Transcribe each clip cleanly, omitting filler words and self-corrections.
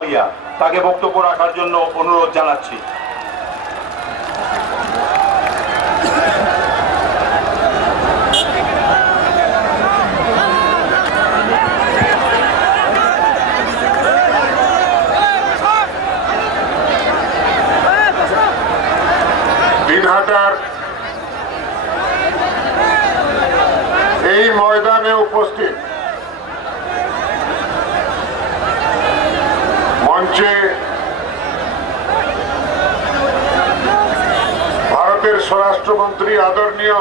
তাকে বক্তব্য রাখার জন্য অনুরোধ জানাচ্ছি। দিনহাটার এই ময়দানে উপস্থিত মঞ্চে ভারতের স্বরাষ্ট্রমন্ত্রী আদরণীয়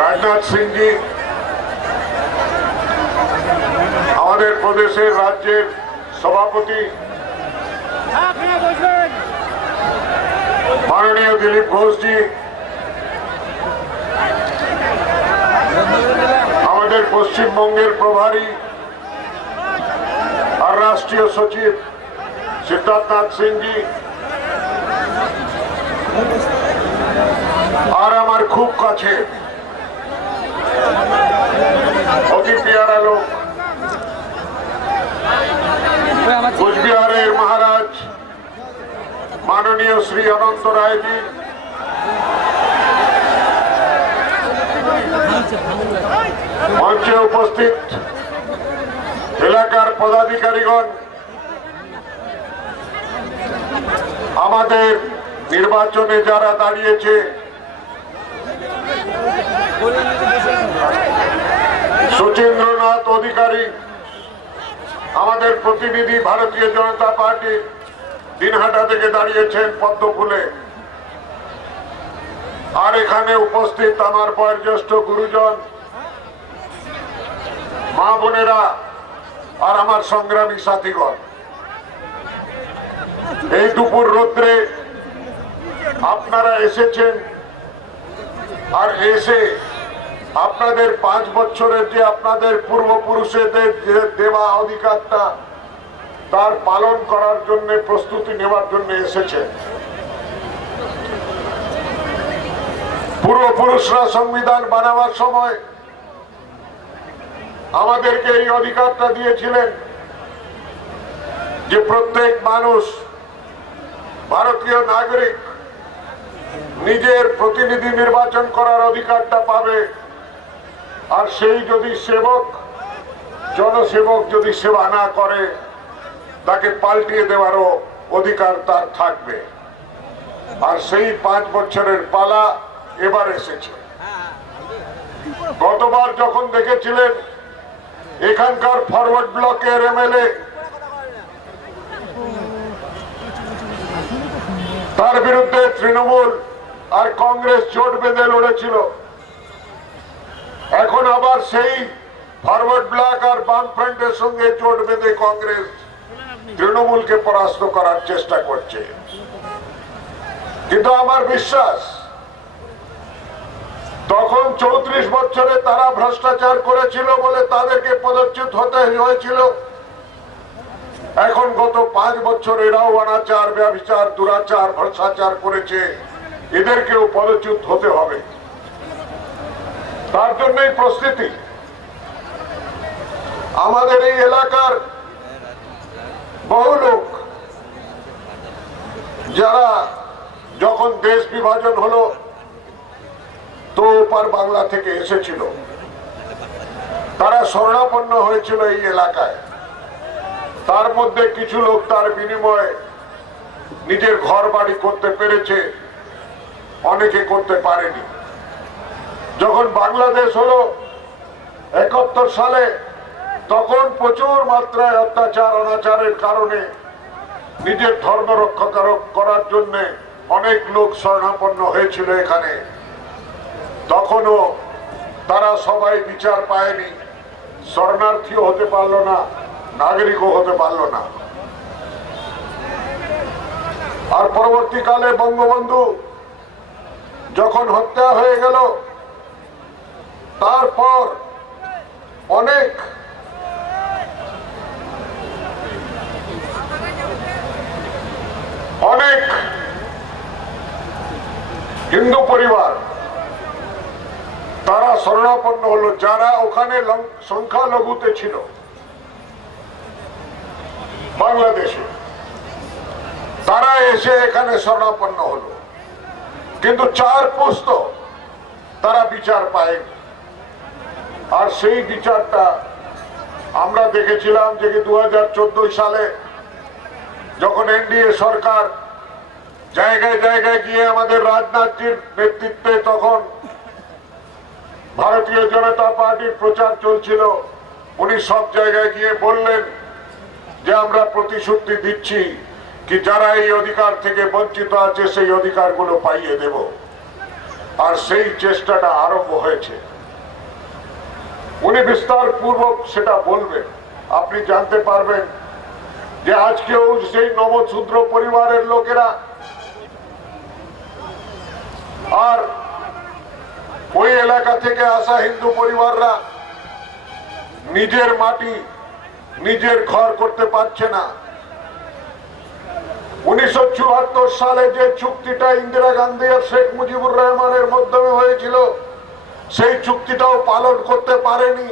রাজনাথ সিংজি, আমাদের প্রদেশের রাজ্যের সভাপতি মাননীয় দিলীপ ঘোষজি, আমাদের পশ্চিমবঙ্গের প্রভারী আর রাষ্ট্রীয় সচিব সিদ্ধার্থনাথ সিংজি, আর আমার খুব কাছে অতি পেয়ারা লোক কোচবিহারের মহারাজ মাননীয় শ্রী অনন্ত রায়জি, মঞ্চে উপস্থিত এলাকার পদাধিকারীগণ, আমাদের নির্বাচনে যারা দাঁড়িয়েছে, সচিন্দ্রনাথ অধিকারী আমাদের প্রতিনিধি ভারতীয় জনতা পার্টির দিনহাটা থেকে দাঁড়িয়েছেন পদ্মফুলে, আর এখানে উপস্থিত আমার বয়োজ্যেষ্ঠ গুরুজন, মা বোনেরা আর আমার সংগ্রামী সাথীগণ, এই দুপুর রৌদ্রে আপনারা এসেছেন, আর এসে আপনাদের 5 বছরের যে আপনাদের পূর্বপুরুষদের দেওয়া অধিকারটা তার পালন করার জন্য প্রস্তুতি নেওয়ার জন্য এসেছেন। পূর্বপুরুষরা সংবিধান বানাবার সময় আমাদেরকে এই অধিকারটা দিয়েছিলেন যে প্রত্যেক মানুষ ভারতীয় নাগরিক নিজের প্রতিনিধি নির্বাচন করার অধিকারটা পাবে, আর সেই যদি জনসেবক যদি সেবা না করে তাকে পাল্টিয়ে দেওয়ারও অধিকার তার থাকবে। আর সেই 5 বছরের পালা এবার এসেছে। গতবার যখন দেখেছিলেন এখানকার ফরওয়ার্ড ব্লকের এমএলএ, তার বিরুদ্ধে তৃণমূল আর কংগ্রেস জোট বেঁধে লড়েছিল, এখন আবার সেই ফরওয়ার্ড ব্লক আর বামফ্রন্টের সঙ্গে জোট বেঁধে কংগ্রেস তৃণমূলকে পরাস্ত করার চেষ্টা করছে। কিন্তু আমার বিশ্বাস তখন 34 বছরে তারা ভ্রষ্টাচার করেছিল বলে তাদেরকে পদচ্যুত হতে হয়েছিল, এখন গত 5 বছর এরাও অনাচার, ব্যভিচার, দুরাচার, ভ্রষ্টাচার করেছে, এদেরকেও পদচ্যুত হতে হবে। তার জন্যই প্রস্তুতি। আমাদের এই এলাকার বহু লোক যারা যখন দেশ বিভাজন হলো তো ওপার বাংলা থেকে এসেছিল, তারা শরণাপন্ন হয়েছিল এই এলাকায়। তার মধ্যে কিছু লোক তার বিনিময়ে নিজের ঘর বাড়ি করতে পেরেছে, অনেকে করতে পারেনি। যখন বাংলাদেশ হলো 71 সালে, তখন প্রচুর মাত্রায় অত্যাচার অনাচারের কারণে নিজের ধর্ম রক্ষা করার জন্য অনেক লোক শরণাপন্ন হয়েছিল এখানে। তখনও তারা সবাই বিচার পায়নি, শরণার্থীও হতে পারল না, নাগরিকও হতে পারল না। আর পরবর্তীকালে বঙ্গবন্ধু যখন হত্যা হয়ে গেল, তারপর অনেক হিন্দু পরিবার তারা শরণাপন্ন হলো, যারা ওখানে সংখ্যালঘুতে ছিল। বাংলাদেশে, তারা এসে এখানে শরণাপন্ন হলো, কিন্তু 4 পুস্ত তারা বিচার পায়নি। আর সেই বিচারটা আমরা দেখেছিলাম যে 2014 সালে যখন এনডিএ সরকার জায়গায় জায়গায় গিয়ে আমাদের রাজনাথজির নেতৃত্বে তখন ভারতীয় জনতা পার্টির প্রচার চলছিল, উনি সব জায়গায় গিয়ে বললেন যে আমরা প্রতিশ্রুতি দিচ্ছি কি যারা এই অধিকার থেকে বঞ্চিত আছে সেই অধিকারগুলো পাইয়ে দেব। আর সেই চেষ্টাটা আরম্ভ হয়েছে। উনি বিস্তার পূর্বক সেটা বলবেন, আপনি জানতে পারবেন যে আজকেও সেই নমশূদ্র পরিবারের লোকেরা আর ওই এলাকা থেকে আসা হিন্দু পরিবাররা নিজের মাটি নিজের ঘর করতে পারছে না। 1974 সালে যে চুক্তিটা ইন্দিরা গান্ধী আর শেখ মুজিবুর রহমানের মাধ্যমে হয়েছিল সেই চুক্তিটাও পালন করতে পারেনি।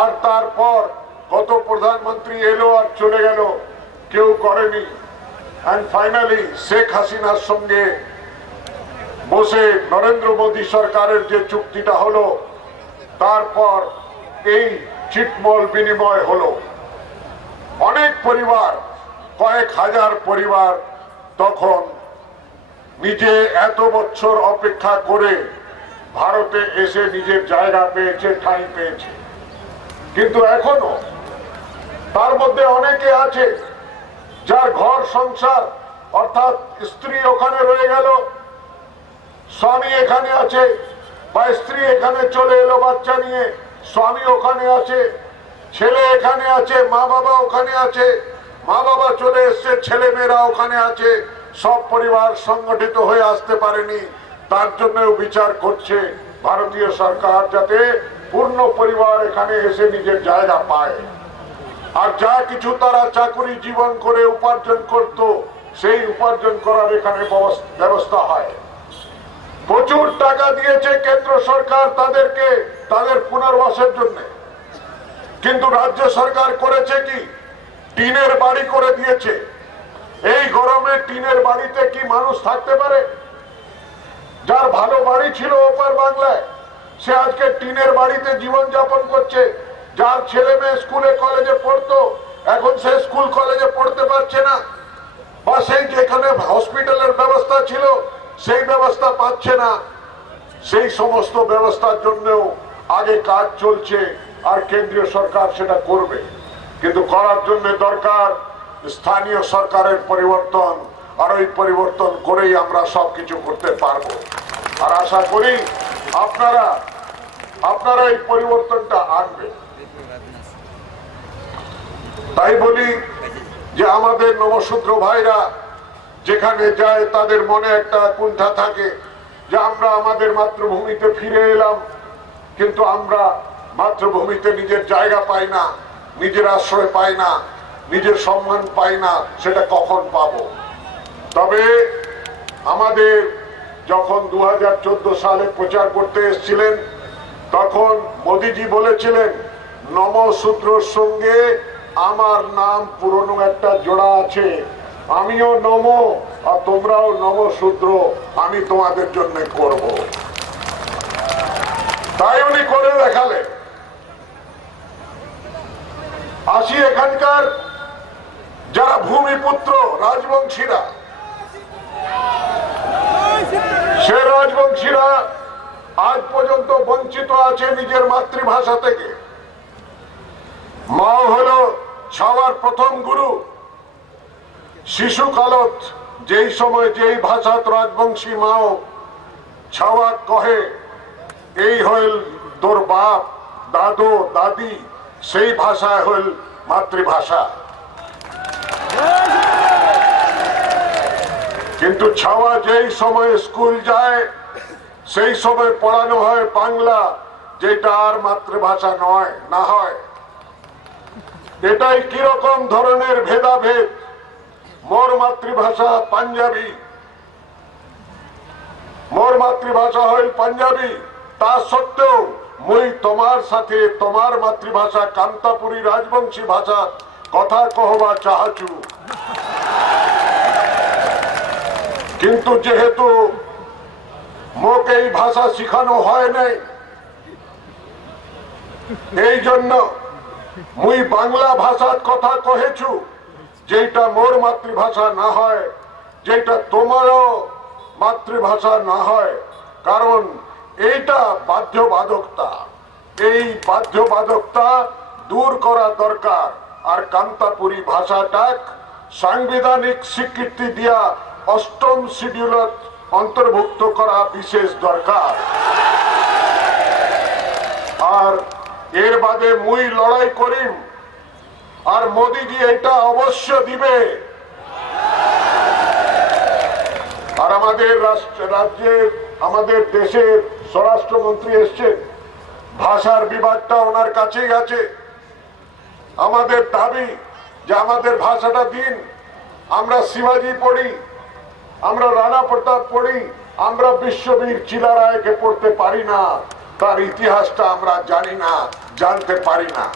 আর তারপর কত প্রধানমন্ত্রী এলো আর চলে গেল, কেউ করেনি। এন্ড ফাইনালি শেখ হাসিনার সঙ্গে বসে নরেন্দ্র মোদী সরকারের যে চুক্তিটা হলো, তারপর এই ছিটমহল বিনিময় হলো। অনেক পরিবার, কয়েক হাজার পরিবার তখন নিজে এত বছর অপেক্ষা করে ভারতে এসে নিজের জায়গা পেয়েছে, ঠাঁই পেয়েছে। কিন্তু এখনো তার মধ্যে অনেকে আছে যার ঘর সংসার, অর্থাৎ স্ত্রী ওখানে রয়ে গেল, স্বামী এখানে আছে, বা স্ত্রী এখানে চলে এলো বাচ্চা নিয়ে, স্বামী ওখানে আছে, ছেলে এখানে আছে, মা বাবা ওখানে আছে, মা বাবা চলে এসছে, ছেলে মেয়েরা ওখানে আছে, সব পরিবার সংগঠিত হয়ে আসতে পারেনি। তার জন্যও বিচার করছে ভারতীয় সরকার যাতে পূর্ণ পরিবার এখানে এসে নিজের জায়গা পায়। আর যা কিছু তারা চাকুরি জীবন করে উপার্জন করত, সেই উপার্জন করার এখানে ব্যবস্থা হয়। প্রচুর টাকা দিয়েছে কেন্দ্র সরকার তাদেরকে তাদের পুনর্বাসের জন্য, কিন্তু রাজ্য সরকার করেছে কি? টিনের বাড়ি করে দিয়েছে। এই গরমে টিনের বাড়িতে কি মানুষ থাকতে পারে? যার ভালো বাড়ি ছিল ওপার বাংলায়, সে আজকে টিনের বাড়িতে জীবন যাপন করছে। যার ছেলে মেয়ে স্কুলে কলেজে পড়তো, এখন সে স্কুল কলেজে পড়তে পারছে না, বা সেই যেখানে হসপিটালের ব্যবস্থা ছিল সেই ব্যবস্থা পাচ্ছে না। সেই সমস্ত ব্যবস্থার জন্যও আগে কাজ চলছে, আর কেন্দ্রীয় সরকার সেটা করবে। কিন্তু করার জন্য দরকার স্থানীয় সরকারের পরিবর্তন, আর ওই পরিবর্তন করেই আমরা সবকিছু করতে পারবো। আর আশা করি আপনারা এই পরিবর্তনটা আনবেন। তাই বলি যে আমাদের নমশূদ্র ভাইরা যেখানে যায় তাদের মনে একটা কুণ্ঠা থাকে যে আমরা আমাদের মাতৃভূমিতে ফিরে এলাম, কিন্তু আমরা মাতৃভূমিতে নিজের জায়গা পাই না, নিজের আশ্রয় পাই না, নিজের সম্মান পাই না। সেটা কখন পাবো? তবে আমাদের যখন 2014 সালে প্রচার করতে এসেছিলেন, তখন মোদিজি বলেছিলেন নমশূদ্রর সঙ্গে আমার নাম পুরনো একটা জোড়া আছে, আমিও নম আর তোমরাও নমশূদ্র, আমি তোমাদের জন্য করব। তাই উনি করে দেখালেন। আসি এখানকার যারা ভূমিপুত্র রাজবংশীরা, সে রাজবংশীরা আজ পর্যন্ত বঞ্চিত আছে নিজের মাতৃভাষা থেকে। মা হলো সবার প্রথম গুরু। শিশুকালত যেই সময় যেই ভাষাত রাজবংশী মাও ছাওয়াক কহে, এই হইল তোর বাপ দাদু দাদি, সেই ভাষায় হইল মাতৃভাষা। কিন্তু ছাওয়া যেই সময় স্কুল যায় সেই সময় পড়ানো হয় বাংলা, যেটা আর মাতৃভাষা নয় না হয়। এটাই কিরকম ধরনের ভেদাভেদ। মোর মাতৃভাষা পাঞ্জাবি, মোর মাতৃভাষা হইল পাঞ্জাবি, তা সত্ত্বেও মুই তোমার সাথে তোমার মাতৃভাষা কান্তাপুরী রাজবংশী ভাষা কথা কহবা চাহাচু, কিন্তু যেহেতু মোক এই ভাষা শিখানো হয় নাই, এই জন্য মুই বাংলা ভাষার কথা কহেছু, যেটা মোর মাতৃভাষা না হয়, যেটা তোমারও মাতৃভাষা না হয়। কারণ এইটা বাধ্যবাধকতা, এই বাধ্যবাধকতা দূর করা দরকার। আর কান্তাপুরী ভাষাটাক সাংবিধানিক স্বীকৃতি দিয়া 8ম শিডিউলত অন্তর্ভুক্ত করা বিশেষ দরকার। আর এর বাদে মুই লড়াই করিম, আর মোদিজি এটা অবশ্য দিবে। আর আমাদের রাজ্যের, আমাদের দেশের স্বরাষ্ট্রমন্ত্রী এসছেন, ভাষার বিভাগটা ওনার কাছেই আছে। আমাদের দাবি যে আমাদের ভাষাটা দিন। আমরা শিবাজি পড়ি, আমরা রানা প্রতাপ পড়ি, আমরা বিশ্ববীর চিলারায়কে পড়তে পারি না, তার ইতিহাসটা আমরা জানি না, জানতে পারি না।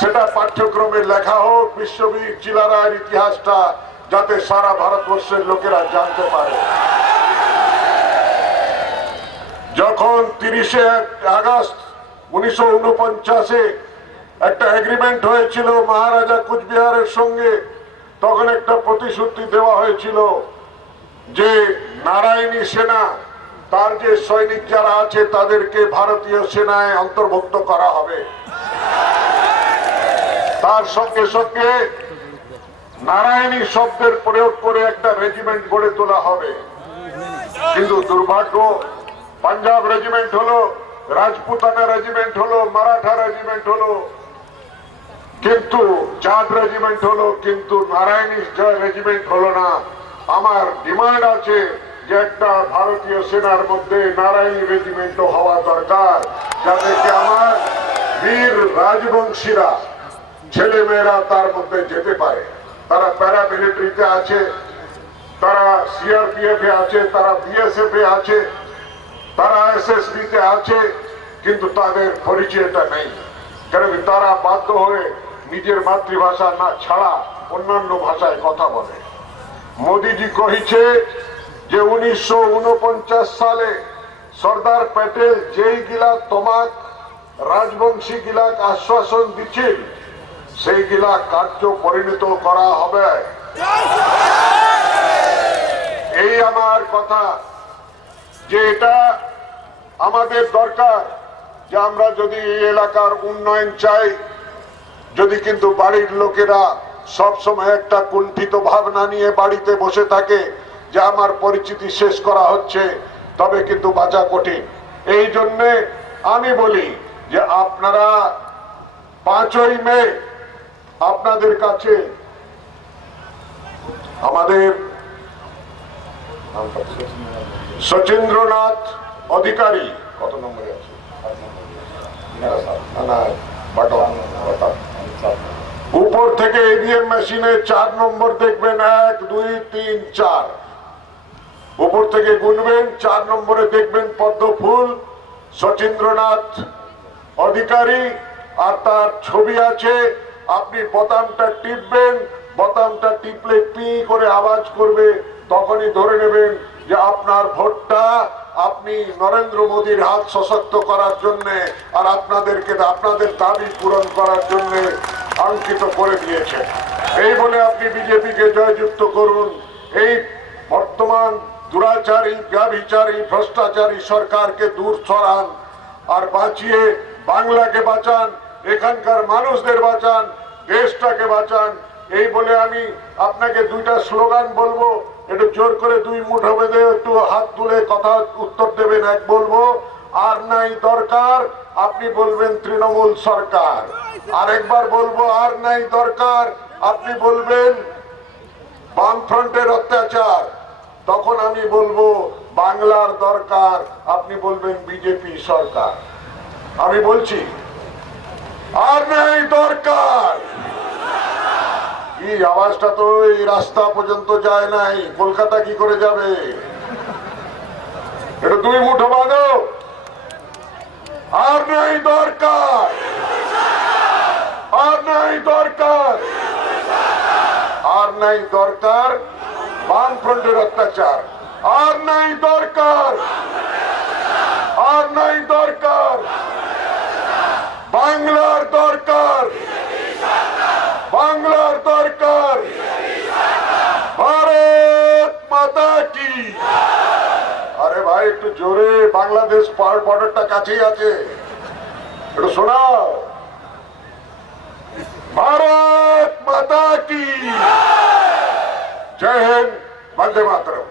সেটা পাঠ্যক্রমে লেখা হোক, বিশ্ববীর চিলারায়ের ইতিহাসটা, যাতে সারা ভারতবর্ষের লোকেরা জানতে পারে। যখন 30শে আগস্ট 1949-এ একটা এগ্রিমেন্ট হয়েছিল মহারাজা কুচবিহারের সঙ্গে, তখন একটা প্রতিশ্রুতি দেওয়া হয়েছিল যে নারায়ণী সেনা, তার যে সৈনিক যারা আছে তাদেরকে ভারতীয় সেনায় অন্তর্ভুক্ত করা হবে। তার সঙ্গে সঙ্গে নারায়ণী শব্দের প্রয়োগ করে একটা রেজিমেন্ট গড়ে তোলা হবে। কিন্তু দুর্ভাগ্য, পাঞ্জাব রেজিমেন্ট হলো, রাজপুতানা রেজিমেন্ট হলো, মারাঠা রেজিমেন্ট হলো, কিন্তু চাঁদ রেজিমেন্ট হলো, কিন্তু নারায়ণী রেজিমেন্ট হলো না। আমার ডিমান্ড আছে যে একটা ভারতীয় সেনার মধ্যে নারায়ণী রেজিমেন্টও হওয়া দরকার, যাতে কি আমার বীর রাজবংশীরা, ছেলে মেয়েরা তার মধ্যে যেতে পারে। তারা প্যারামিলিটারিতে আছে, তারা সিআরপিএফ এ আছে, তারা বিএসএফ এ আছে, তারা এসএসবি তে আছে, কিন্তু তাদের পরিচয়টা নেই। কারণ তারা বাধ্য হয়ে নিজের মাতৃভাষা না ছাড়া অন্যান্য ভাষায় কথা বলে। মোদিজি কহিছে যে 1949 সালে সর্দার প্যাটেল যেই গিলা তোমাক রাজবংশী গিলাক আশ্বাসন দিচ্ছিল, সেই গিলা কার্য পরিণত করা হবে। এই আমার কথা, যে এটা আমাদের দরকার, যে আমরা যদি এই এলাকার উন্নয়ন চাই, যদি কিন্তু বাড়ির লোকেরা সব সময় একটা কুণ্ঠিত ভাবনা নিয়ে বাড়িতে বসে থাকে যে আমার পরিচিতি শেষ করা হচ্ছে, তবে কিন্তু বাঁচা কঠিন। এই জন্যে আমি বলি যে আপনারা 5ই মে আপনাদের কাছে আমাদের সচিন্দ্রনাথ অধিকারী, কত নম্বরে আছে, উপর থেকে ইভিএম মেশিনে 4 নম্বর দেখবেন, 1 2 3 4, উপর থেকে গুনবেন, 4 নম্বরে দেখবেন পদ্ম ফুল, সচিন্দ্রনাথ অধিকারী, আর তার ছবি আছে। আপনি বোতামটা টিপবেন, বোতামটা টিপলে পি করে আওয়াজ করবে, তখনই ধরে নেবেন যে আপনার ভোটটা আপনি নরেন্দ্র মোদীর হাত সশক্ত করার জন্য আর আপনাদেরকে আপনাদের দাবি পূরণ করার জন্য অঙ্কিত করে দিয়েছেন। এই বলে আপনি বিজেপিকে জয়যুক্ত করুন। এই বর্তমান দুরাচারী, ব্যভিচারী, ভ্রষ্টাচারী সরকারকে দূর সরান, আর বাঁচিয়ে বাংলাকে বাঁচান, এখানকার মানুষদের বাঁচান, দেশটাকে বাঁচান। এই বলে আমি আপনাকে 2টা স্লোগান বলবো, একটু জোর করে 2 মুঠো বেঁধে একটু হাত তুলে কথা উত্তর দেবেন। 1 বলবো আর নাই দরকার, আপনি বলবেন তৃণমূল সরকার। আরেকবার বলবো আর নাই দরকার, আপনি বলবেন বামফ্রন্টের অত্যাচার। তখন আমি বলবো বাংলার দরকার, আপনি বলবেন বিজেপি সরকার। আমি বলছি আর নাই দরকার। এই আওয়াজটা তো এই রাস্তা পর্যন্ত যায় নাই, কলকাতা কি করে যাবে? এটা 2 মুঠো বাঁধো। আর নাই দরকার, আর নাই দরকার। নাই দরকার বামফ্রন্টের অত্যাচার, আর নাই দরকার, আর নাই দরকার বাংলার দরকার, বাংলার দরকার। ভারত মাতা কি। আরে ভাই একটু জোরে, বাংলাদেশ বর্ডারটা কাছেই আছে, একটু শোনাও। भारत माता की जय हिंद, वंदे मातरम।